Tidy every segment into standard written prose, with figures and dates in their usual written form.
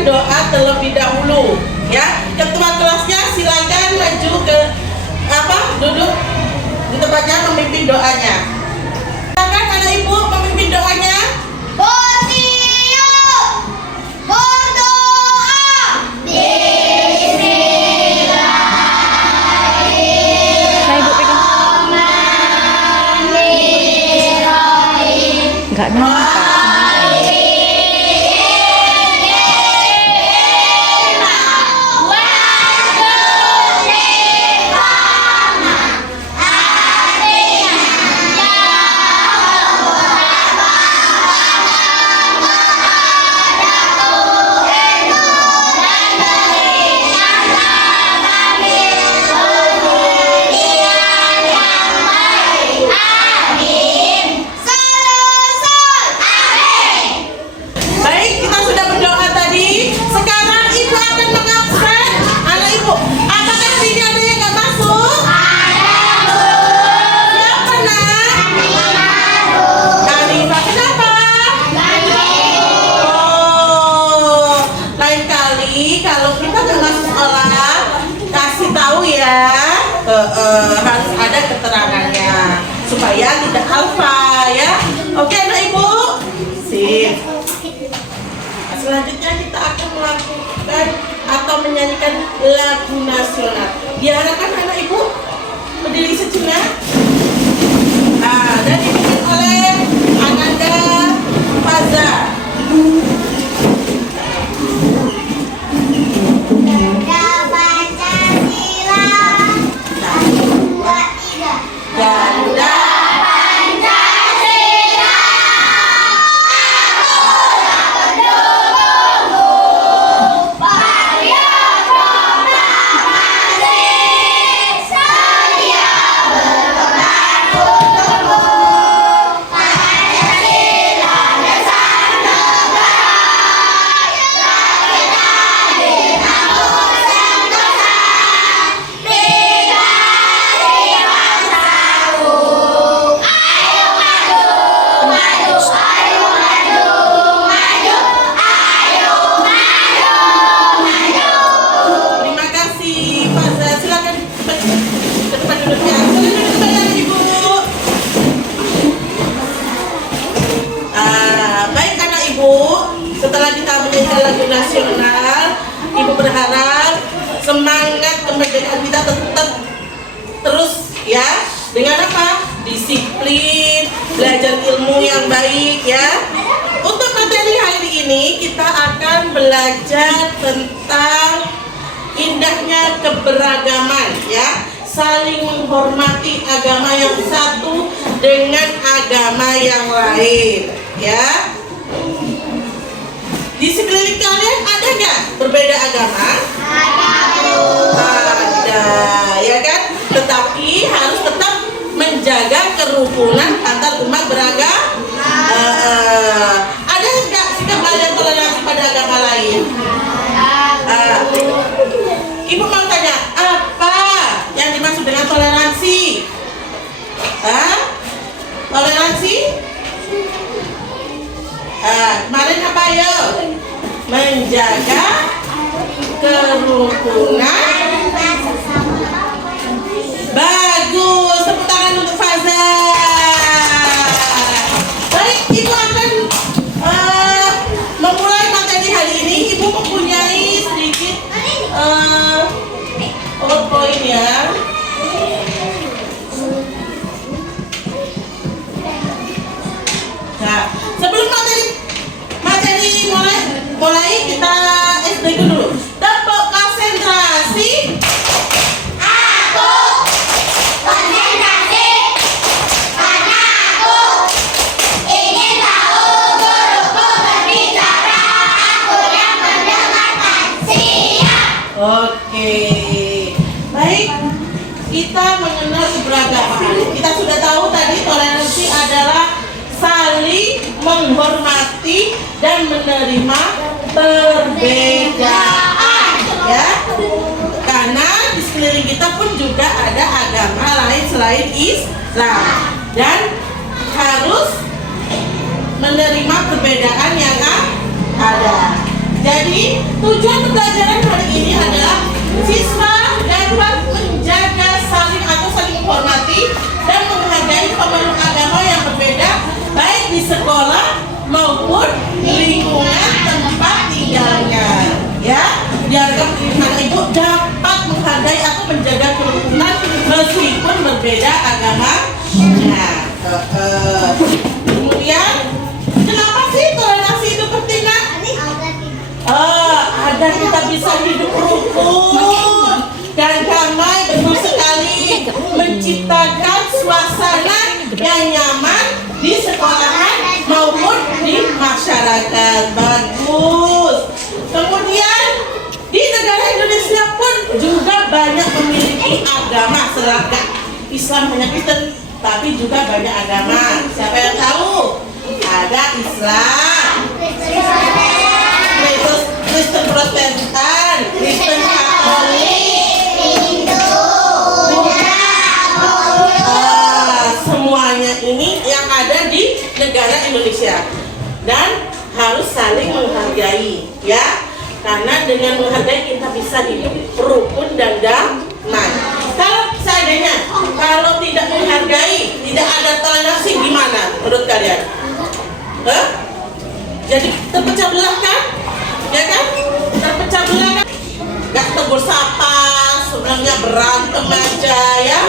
mengucapkan doa terlebih dahulu. Ya, ketua kelasnya silakan maju ke duduk di tempatnya memimpin doanya. Silakan anak ibu memimpin doanya. Enggak nampak. Harus ada keterangannya supaya tidak alfa ya. Oke anak ibu, sip. Selanjutnya kita akan melakukan atau menyanyikan lagu nasional. Diharapkan anak ibu berdiri sejenak. Dan dipimpin oleh Ananda Faza. Setelah kita menyanyikan lagu nasional, ibu berharap semangat kemerdekaan kita tetap terus ya. Dengan apa? Disiplin, belajar ilmu yang baik ya. Untuk materi hari ini kita akan belajar tentang indahnya keberagaman ya. Saling menghormati agama yang satu dengan agama yang lain ya. Di sekeliling kalian ada nggak berbeda agama? Ada, ya kan? Tetapi harus tetap menjaga kerukunan antar umat beragama. Ada nggak sikap kalian toleransi pada agama lain? Ibu mau tanya, apa yang dimaksud dengan toleransi? Toleransi? Kemarin apa ya? Menjaga kerukunan. Bagus, tepuk tangan untuk Faza. Baik, ibu akan memulai materi hari ini. Ibu mempunyai sedikit PowerPoint ya. Nah, sebelum materi mulai kita SD dulu. Tepuk konsentrasi. Aku konsentrasi karena aku ingin tahu guruku berbicara. Aku yang mendengarkan. Siap. Oke. Baik. Kita mengenal keberagaman. Kita sudah tahu tadi toleransi adalah saling menghormati dan menerima perbedaan ya, karena di sekeliling kita pun juga ada agama lain selain Islam dan harus menerima perbedaan yang ada. Jadi tujuan pembelajaran hari ini adalah siswa dapat menjaga saling menghormati dan menghargai pemeluk agama yang berbeda baik di sekolah maupun lingkungan tempat tinggalnya. Ya, diharapkan anak ibu dapat menghargai atau menjaga kerukunan meskipun berbeda agama. Nah, kemudian kenapa sih toleransi itu penting, Nak? Agar kita bisa hidup rukun dan damai, betul sekali, menciptakan suasana yang nyaman di sekolahan maupun di masyarakat. Bagus. Kemudian di negara Indonesia pun juga banyak memiliki agama seragam. Islam hanya Kristen, tapi juga banyak agama. Siapa yang tahu? Ada Islam, Kristen Protestan, Kristen Katolik, semuanya ini yang ada di negara Indonesia dan harus saling menghargai, ya. Karena dengan menghargai kita bisa hidup rukun dan damai. Kalau seandainya kalau tidak menghargai, tidak ada toleransi, gimana menurut kalian? Jadi terpecah belah kan? Ya kan? Terpecah belah kan? Gak tegur sapa, sebenarnya berantem aja ya.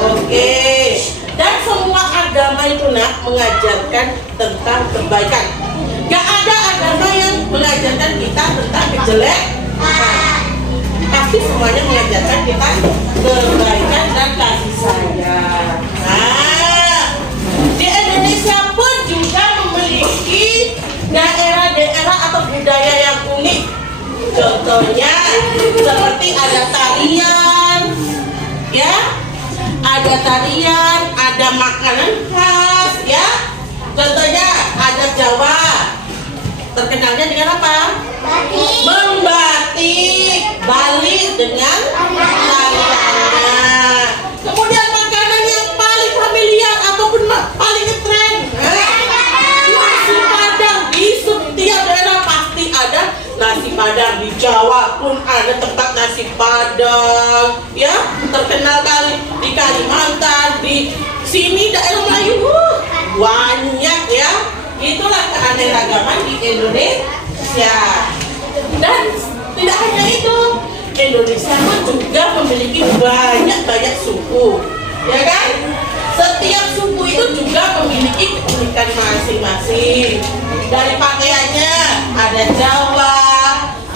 Oke. Dan semua agama itu, Nak, mengajarkan tentang kebaikan. Gak ada agama yang mengajarkan kita tentang kejelekan. Pasti semuanya mengajarkan kita kebaikan dan kasih sayang. Nah, di Indonesia pun juga memiliki daerah-daerah atau budaya yang unik. Contohnya seperti ada tarian, ya, ada tarian, ada makanan khas, ya. Contohnya ada Jawa, terkenalnya dengan apa? Membatik. Bali dengan tariannya. Kemudian makanan yang paling familiar ataupun paling ngetren, nasi Padang. Di setiap daerah pasti ada nasi Padang. Di Jawa pun ada tempat nasi Padang, ya, terkenal kali. Di Kalimantan, di sini daerah Melayu banyak, ya. Itulah keanekaragaman di Indonesia. Dan tidak hanya itu, Indonesia pun juga memiliki banyak suku, ya kan? Setiap suku itu juga memiliki keunikan masing-masing. Dari pakaiannya ada Jawa,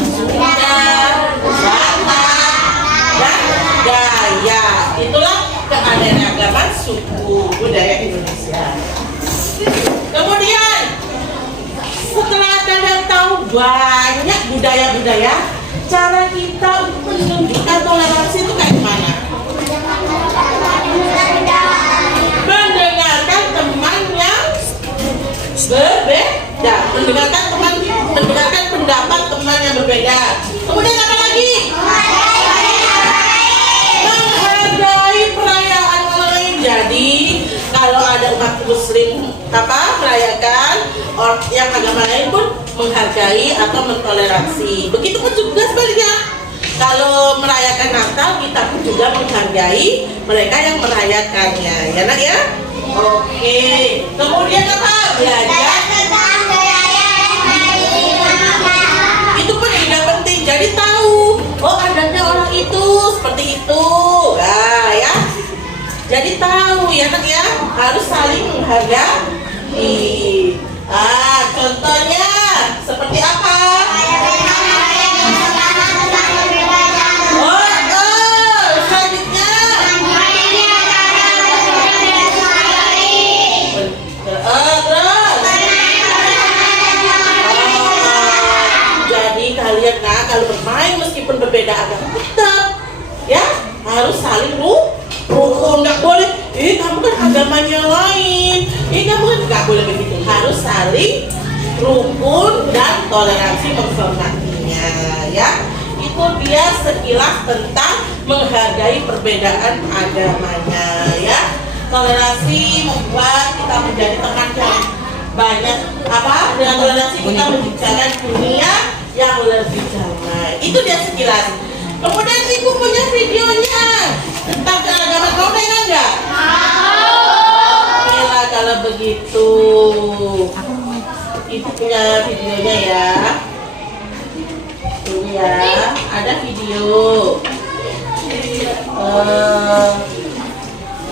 Sunda, Batak, dan Dayak. Itulah keanekaragaman suku budaya Indonesia. Kemudian setelah kalian tahu banyak budaya-budaya, cara kita untuk menunjukkan toleransi itu kayak gimana? Mendengarkan teman yang berbeda, mendengarkan pendapat teman yang berbeda. Kemudian apa lagi? Menghargai perayaan orang lain. Jadi kalau ada umat Muslim merayakan, yang agama lain pun menghargai atau mentoleransi. Begitupun juga sebaliknya. Kalau merayakan Natal, kita pun juga menghargai mereka yang merayakannya, ya, Nak, ya. Oke. Kemudian apa? Belajar. Itu pun juga penting. Jadi tahu, oh adatnya orang itu seperti itu. Nah, ya. Jadi tahu, ya, Nak, ya. Harus saling menghargai. Contohnya seperti apa? Selanjutnya. Jadi kalian, Nak, kalau bermain meskipun berbeda agama, tetap, ya, harus saling rukun. Nggak boleh, kamu kan agamanya lain, kamu kan nggak boleh begitu. Harus saling rukun dan toleransi menghormatinya, ya. Itu dia sekilas tentang menghargai perbedaan agamanya, ya. Toleransi membuat kita menjadi teman yang banyak. Dengan toleransi kita menciptakan dunia yang lebih damai. Itu dia sekilas. Kemudian ibu punya videonya tentang keragaman. Mau tengok nggak? Oke lah kalau begitu. Ibu punya videonya ya. Ini ya, ada video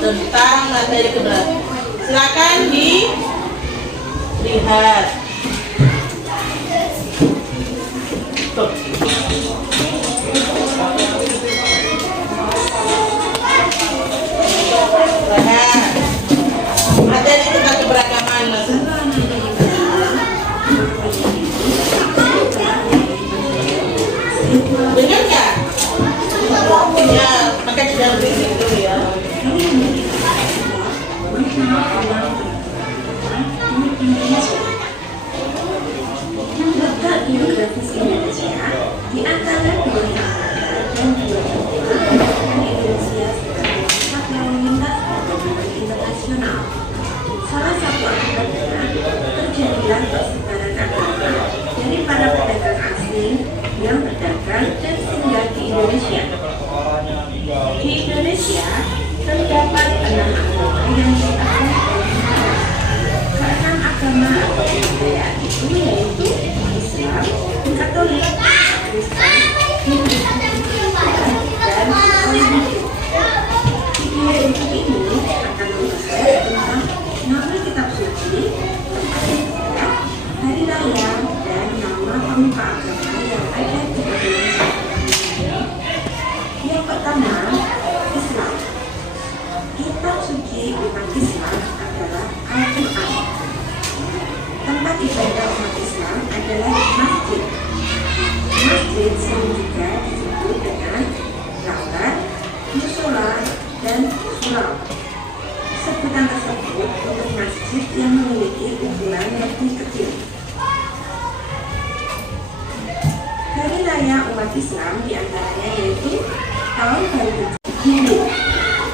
tentang materi keberagaman. Silakan dilihat. Tuh. Lihat. Materi tentang keberagaman. Dengar nggak? Ya, pakai jangan berisik dulu ya. Lembaga Geografis Indonesia di antara dua lembaga dan dua menempatkan Indonesia sebagai pusat lalu lintas perdagangan internasional. Salah satu akibatnya terjadilah persebaran agama dari para pedagang asing yang berdagang dan singgah di Indonesia. Di Indonesia terdapat 6 agama yang diakui oleh negara. Keenam agama atau kebudayaan itu yaitu Islam, Katolik, Kristen, Hindu, dan Buddha. Video YouTube ini akan membahas tentang nama kitab suci, tempat ibadah, hari raya, dan nama pemuka agama yang ada di Indonesia. Yang pertama, Islam. Kitab suci umat Islam adalah Al-Quran. Tempat ibadah umat Islam adalah masjid. Masjid sering juga disebut dengan laulat, musola, dan surau. Sebutan tersebut untuk masjid yang memiliki ukuran lebih kecil. Hari raya umat Islam diantaranya yaitu Tahun Baru Hindu.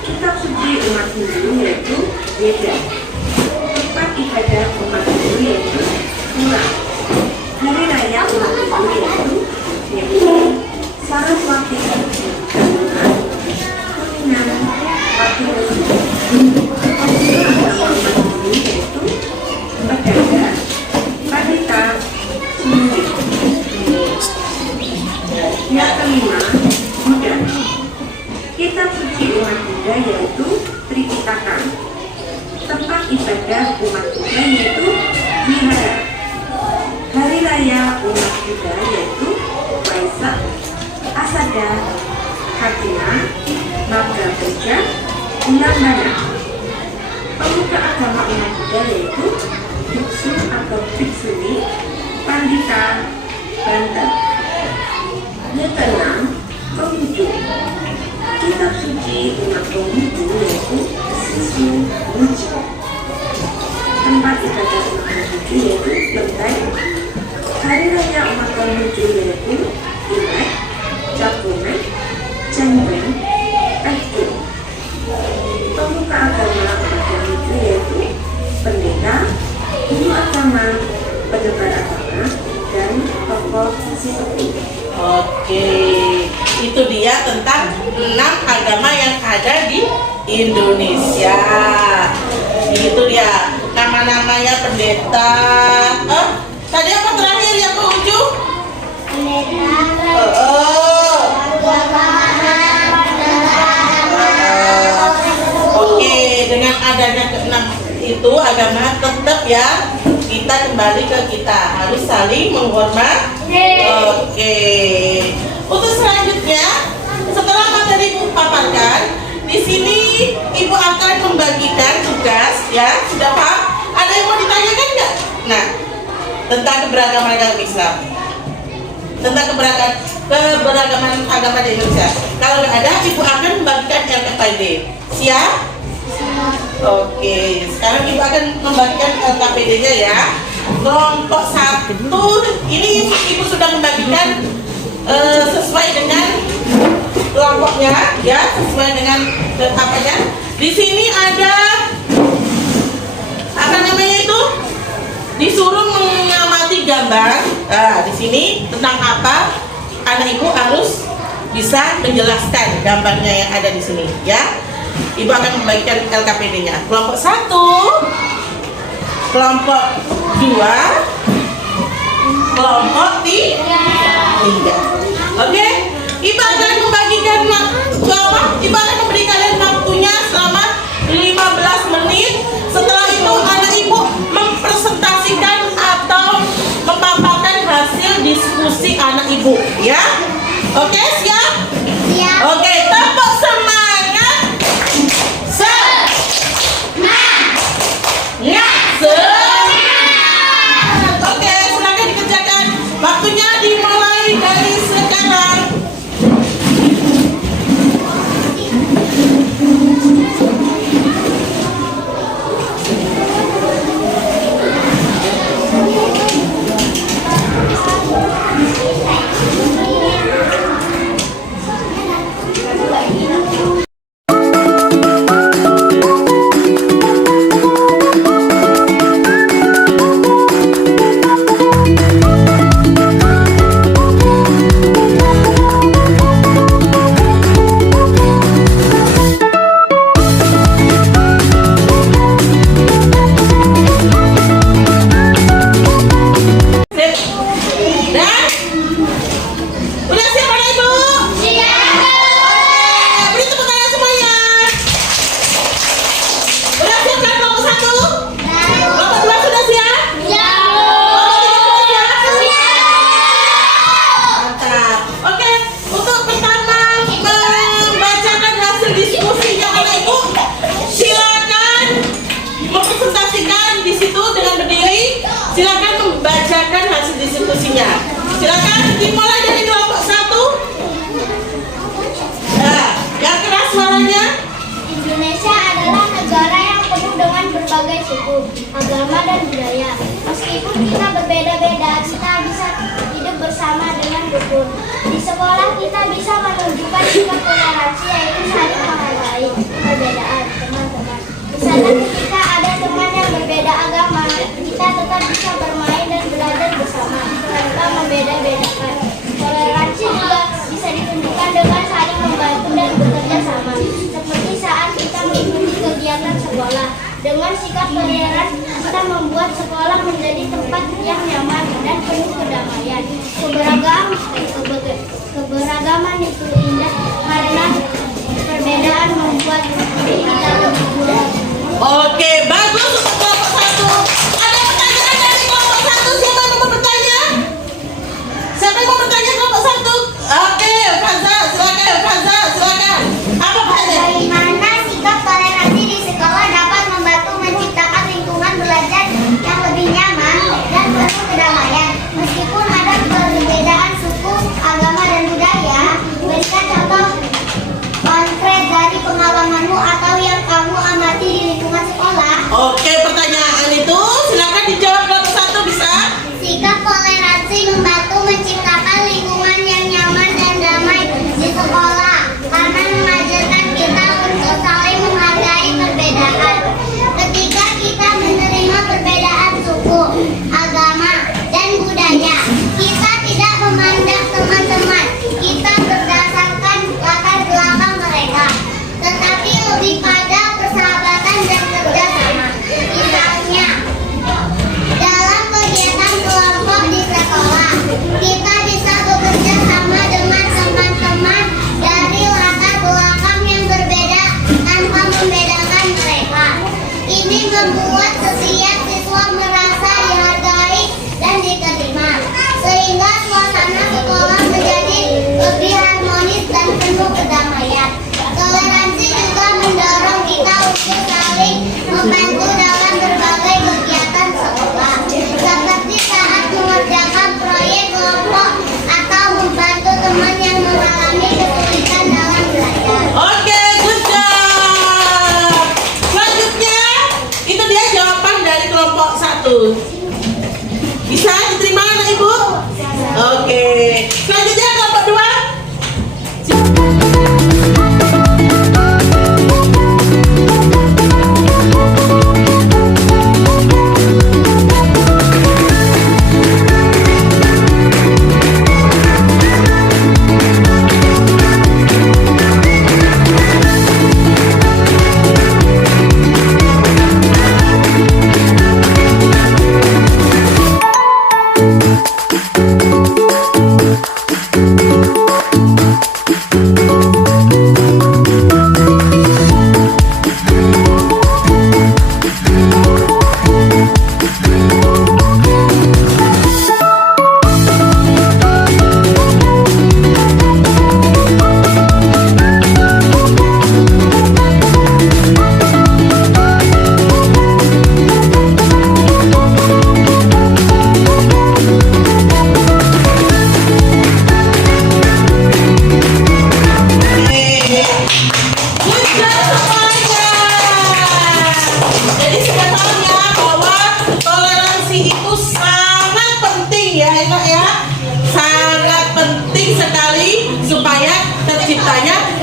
Kitab suci umat Hindu yaitu Veda. Tempat ibadah umat Hindu yaitu Quran. Hari raya umat Hindu yaitu Saraswati, Garuda, Kuningan, Wati Wesi. Agama umat Hindu yaitu Pedada, Padita, Sumbi. Yang kelima, Buddha. Kitab suci umat Buddha yaitu Tripitaka. Tempat ibadah umat Buddha yaitu Vihara. Hari raya umat Buddha yaitu Waisak, Asada, Katina, Magha Puja, Ulambana. Pemuka agama umat Buddha yaitu biksu atau biksuni, pandita, bandar. Yang keenam, Konghucu. Kitab suci umat Konghucu yaitu Sisu Muji. Tempat ibadah umat Konghucu yaitu Lenteng. Hari raya umat Konghucu yaitu Imlek, Cakumek, Cengbeng, Ektu. Pemuka agama umat Konghucu yaitu pendeta, guru agama, penebar agama, dan tokoh sesepuh. Oke, itu dia tentang 6 agama yang ada di Indonesia. Itu dia nama-namanya pendeta. Tadi apa terakhir yang Konghucu? Oke, dengan adanya ke-6 itu agama tetap ya kita kembali ke kita harus saling menghormati. Oke. Untuk selanjutnya setelah materi Ibu paparkan, di sini Ibu akan membagikan tugas ya. Sudah paham? Ada yang mau ditanyakan nggak? Nah, tentang keberagaman agama Islam, tentang keberagaman agama di Indonesia. Kalau nggak ada, Ibu akan membagikan LKPD. Siap? Oke, sekarang Ibu akan membagikan LKPD-nya ya. Kelompok 1 ini Ibu sudah membagikan sesuai dengan kelompoknya ya, sesuai dengan apanya. Di sini ada apa namanya itu? Disuruh mengamati gambar Di sini tentang apa anak ibu harus bisa menjelaskan gambarnya yang ada di sini, ya. Ibu akan membagikan LKPD-nya. Kelompok 1, kelompok 2, kelompok 3. Oke? Ibu akan membagikan Ibu akan memberi kalian waktunya selama 15 menit. Setelah itu anak ibu mempresentasikan atau memaparkan hasil diskusi anak ibu, ya. Oke, siap? Siap. Oke, tepuk semangat. Semangat. Oke, silakan dikerjakan. Waktunya dimulai dari sekarang. Dan udah siap anak ibu? Beri tepuk tangan semuanya. Udah siap kan kelompok 1? Kelompok 2 sudah siap? Kelompok 3 sudah siap? Mantap. Oke, untuk pertama membacakan hasil diskusinya anak ibu, silakan mempresentasikan di situ dengan berdiri. Silakan membacakan hasil diskusinya. Silakan dimulai dari kelompok 1. Yang keras suaranya. Indonesia adalah negara yang penuh dengan berbagai suku, agama, dan budaya. Meskipun kita berbeda-beda, kita bisa hidup bersama dengan rukun. Di sekolah kita bisa menunjukkan sikap toleransi, yaitu saling menghargai perbedaan teman-teman. Misalnya ketika ada teman yang berbeda agama, kita tetap bisa bermain dan belajar bersama tanpa membeda-bedakan. Toleransi juga bisa ditunjukkan dengan saling membantu dan bekerja sama, seperti saat kita mengikuti kegiatan sekolah. Dengan sikap toleran, kita membuat sekolah menjadi tempat yang nyaman dan penuh kedamaian. Keberagaman itu indah karena perbedaan membuat diri kita lebih kuat. Oke, bagus untuk kelompok 1. Ada pertanyaan dari kelompok 1? Siapa yang mau bertanya? Siapa yang mau bertanya kelompok 1? Oke, Faza, silakan. Apa pertanyaan? Bagaimana sikap toleransi di sekolah dapat membantu menciptakan lingkungan belajar yang lebih nyaman dan penuh kedamaian? Meskipun ada perbedaan suku,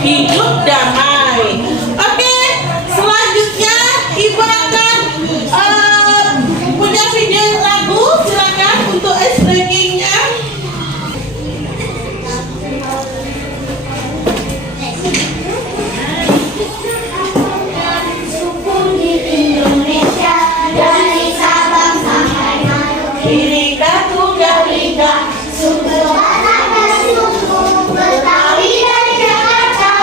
hidup damai. Oke, selanjutnya Ibu akan punya video lagu, silakan untuk ice breakingnya. Suku di Indonesia dari Sabang sampai Merauke. Bhinneka Tunggal Ika. Suku Batak dan suku Betawi dari Jakarta.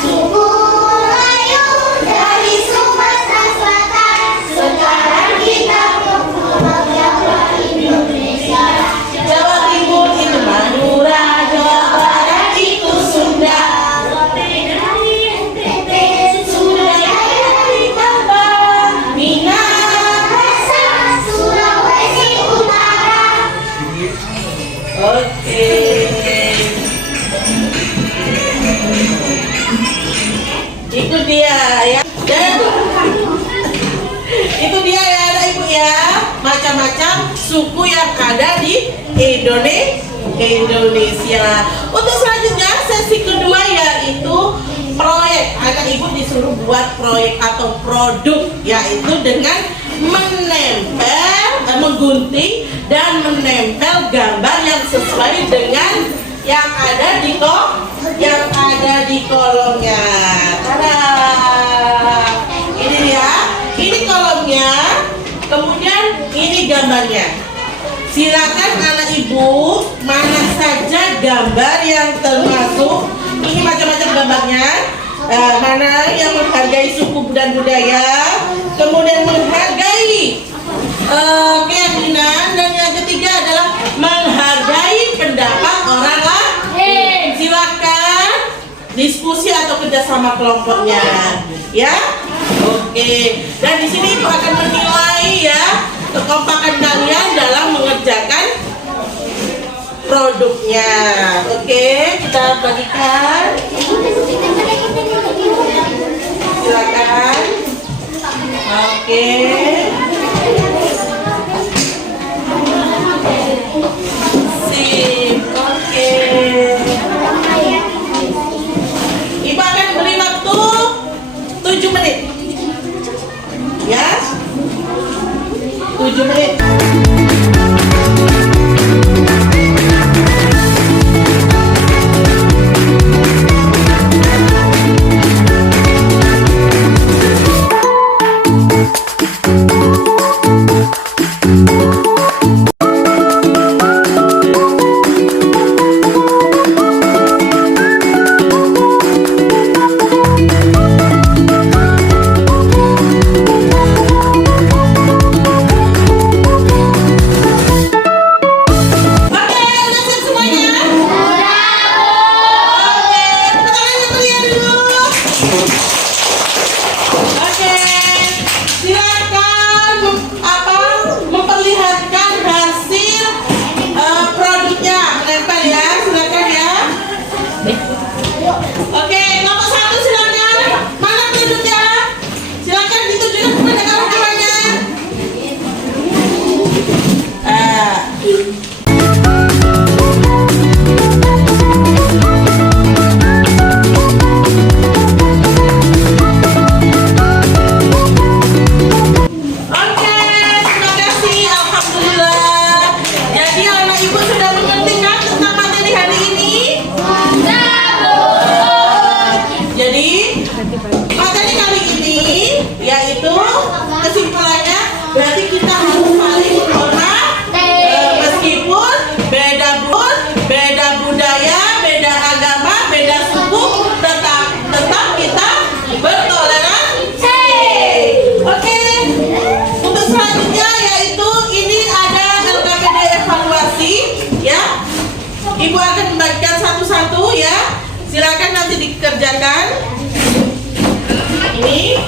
Suku Melayu dari Sumatera Selatan. Sekarang kita berpulau Jawa Indonesia. Jawa Timur itu Madura, Jawa Barat itu Sunda. NTT, Surabaya dari Minang. Minahasa, Sulawesi Utara. Oke. Itu dia ya. Dan itu dia ya anak ibu ya. Macam-macam suku yang ada di Indonesia. Untuk selanjutnya sesi kedua yaitu proyek. Anak ibu disuruh buat proyek atau produk, yaitu dengan menggunting dan menempel gambar yang sesuai dengan yang ada di kolomnya. Tada! Ini dia, ini kolomnya, kemudian ini gambarnya. Silakan anak ibu mana saja gambar yang termasuk, ini macam-macam gambarnya. Mana yang menghargai suku dan budaya, kemudian menghargai keyakinan, dan yang ketiga adalah menghargai pendapat orang lain. Silakan diskusi atau kerjasama kelompoknya, ya. Oke. Dan di sini Ibu akan menilai ya kekompakan kalian dalam mengerjakan produknya. Oke, kita bagikan. Silakan. Oke. Sip. Oke. Ibu akan beri waktu 7 menit. Ya. 7 menit. Ibu akan membagikan satu-satu ya. Silakan nanti dikerjakan. Ini.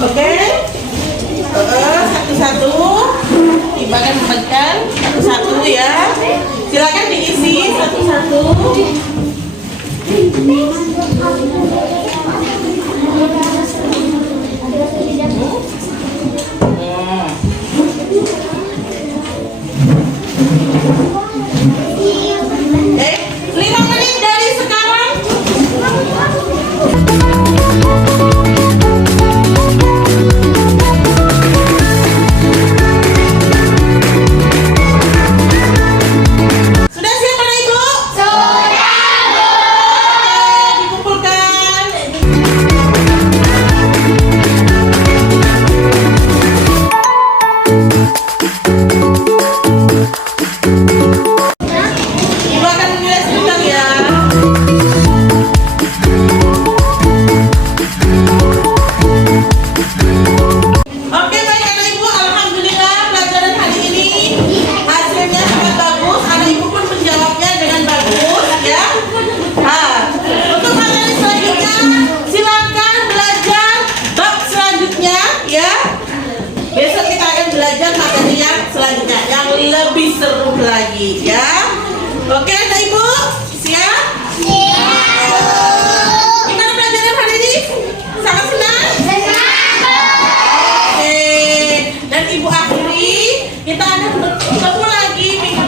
Oke. Satu-satu. Ibu akan membagikan satu-satu ya. Silakan diisi satu-satu. Ibu akan menilai sebentar ya. Oke, baik anak ibu, alhamdulillah pelajaran hari ini hasilnya sangat bagus. Anak ibu pun menjawabnya dengan bagus ya. Untuk materi selanjutnya silakan belajar bab selanjutnya ya. Besok kita akan belajar materi yang selanjutnya yang lebih seru lagi ya. Oke anak ibu, siap? Gimana pelajaran hari ini? Sangat senang? Oke, dan ibu akhiri kita akan bertemu lagi minggu